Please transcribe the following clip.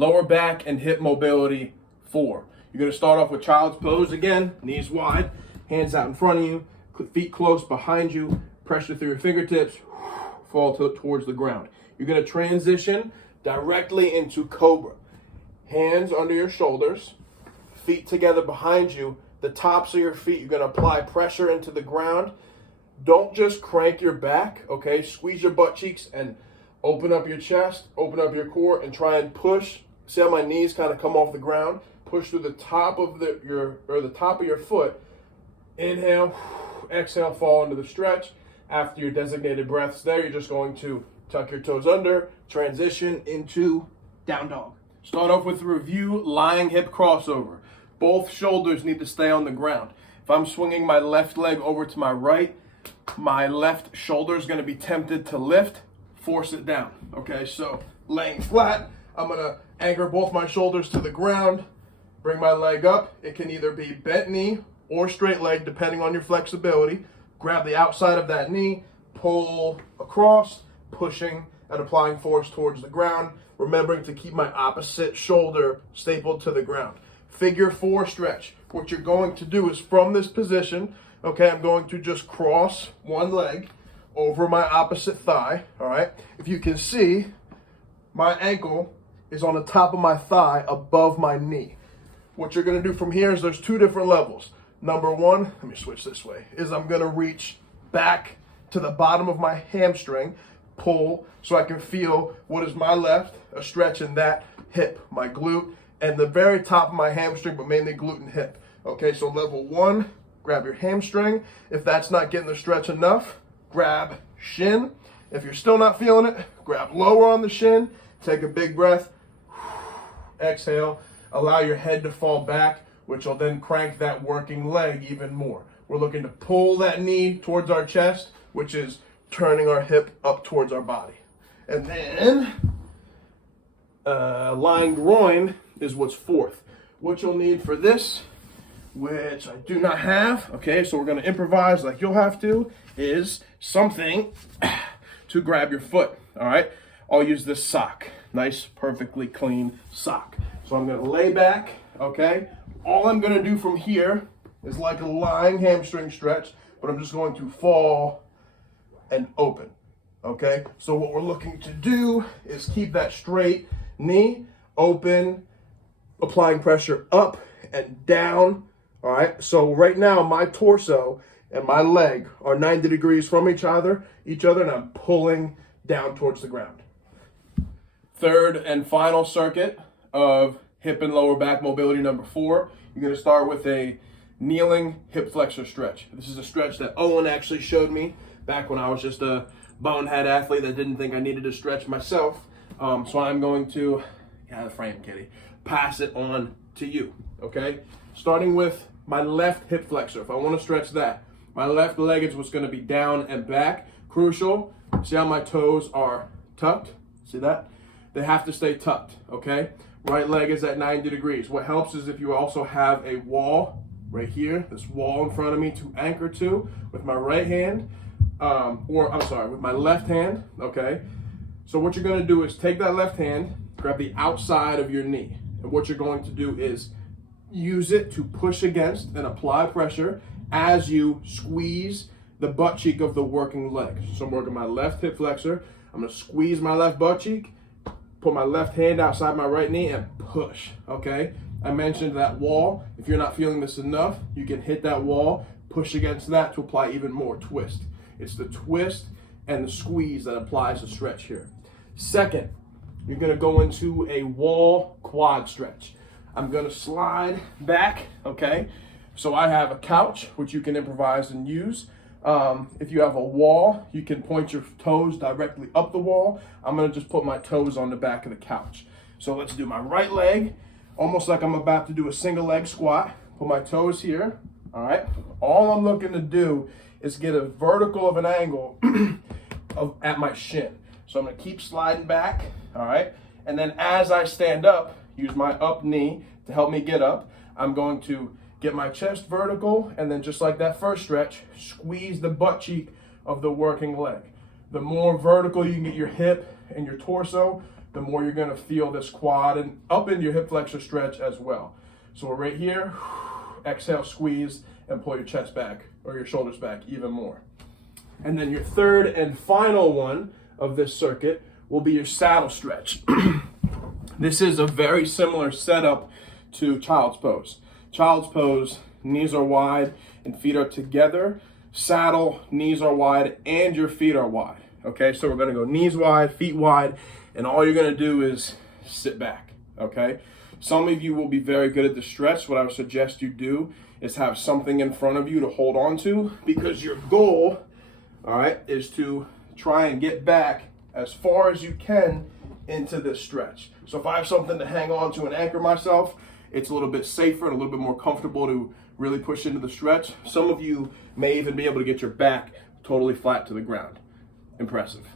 lower back and hip mobility 4. You're going to start off with child's pose again, knees wide, hands out in front of you, feet close behind you, pressure through your fingertips, fall towards the ground. You're going to transition directly into Cobra. Hands under your shoulders, feet together behind you, the tops of your feet, you're going to apply pressure into the ground. Don't just crank your back, okay? Squeeze your butt cheeks and open up your chest, open up your core, and try and push. See how my knees kind of come off the ground? Push through the top of the top of your foot. Inhale, exhale, fall into the stretch. After your designated breaths there, you're just going to tuck your toes under, transition into down dog. Start off with a review, lying hip crossover. Both shoulders need to stay on the ground. If I'm swinging my left leg over to my right, my left shoulder is going to be tempted to lift, force it down. Okay, so laying flat, I'm going to anchor both my shoulders to the ground, bring my leg up. It can either be bent knee or straight leg, depending on your flexibility. Grab the outside of that knee, pull across, pushing and applying force towards the ground, remembering to keep my opposite shoulder stapled to the ground. Figure 4 stretch. What you're going to do is from this position, okay, I'm going to just cross one leg over my opposite thigh, all right? If you can see, my ankle is on the top of my thigh above my knee. What you're gonna do from here is there's 2 different levels. Number 1, let me switch this way, is I'm gonna reach back to the bottom of my hamstring, pull, so I can feel what is my left, a stretch in that hip, my glute, and the very top of my hamstring, but mainly glute and hip. Okay, so level 1, grab your hamstring. If that's not getting the stretch enough, grab shin. If you're still not feeling it, grab lower on the shin, take a big breath, exhale, allow your head to fall back, which will then crank that working leg even more. We're looking to pull that knee towards our chest, which is turning our hip up towards our body. And then lying groin is what's 4th. What you'll need for this, which I do not have, okay, so we're gonna improvise like you'll have to, is something to grab your foot, all right? I'll use this sock, nice, perfectly clean sock. So I'm gonna lay back, okay? All I'm gonna do from here is like a lying hamstring stretch, but I'm just going to fall and open, okay? So what we're looking to do is keep that straight knee open, applying pressure up and down, all right? So right now, my torso and my leg are 90 degrees from each other, and I'm pulling down towards the ground. 3rd and final circuit of hip and lower back mobility number 4. You're gonna start with a kneeling hip flexor stretch. This is a stretch that Owen actually showed me back when I was just a bonehead athlete that didn't think I needed to stretch myself. So I'm going to, the frame, kitty, pass it on to you, okay? Starting with my left hip flexor. If I want to stretch that, my left leg is what's going to be down and back. Crucial. See how my toes are tucked? See that? They have to stay tucked, okay? Right leg is at 90 degrees. What helps is if you also have a wall right here, this wall in front of me to anchor to with my right hand, with my left hand, okay? So what you're gonna do is take that left hand, grab the outside of your knee, and what you're going to do is use it to push against and apply pressure as you squeeze the butt cheek of the working leg. So I'm working my left hip flexor, I'm gonna squeeze my left butt cheek, put my left hand outside my right knee and push, okay? I mentioned that wall. If you're not feeling this enough, you can hit that wall, push against that to apply even more twist. It's the twist and the squeeze that applies the stretch here. 2nd, you're gonna go into a wall quad stretch. I'm gonna slide back, okay? So I have a couch, which you can improvise and use. If you have a wall, you can point your toes directly up the wall. I'm gonna just put my toes on the back of the couch. So let's do my right leg, almost like I'm about to do a single leg squat. Put my toes here, all right? All I'm looking to do is get a vertical of an angle at my shin. So I'm gonna keep sliding back, all right? And then as I stand up, use my up knee to help me get up. I'm going to get my chest vertical, and then just like that first stretch, squeeze the butt cheek of the working leg. The more vertical you can get your hip and your torso, the more you're gonna feel this quad and up into your hip flexor stretch as well. So we're right here, exhale, squeeze, and pull your chest back or your shoulders back even more. And then your third and final one of this circuit will be your saddle stretch. This is a very similar setup to child's pose. Child's pose, knees are wide and feet are together. Saddle, knees are wide and your feet are wide. Okay, so we're gonna go knees wide, feet wide, and all you're gonna do is sit back, okay? Some of you will be very good at the stretch. What I would suggest you do is have something in front of you to hold on to, because your goal, all right, is to try and get back as far as you can into this stretch. So if I have something to hang on to and anchor myself, it's a little bit safer and a little bit more comfortable to really push into the stretch. Some of you may even be able to get your back totally flat to the ground. Impressive.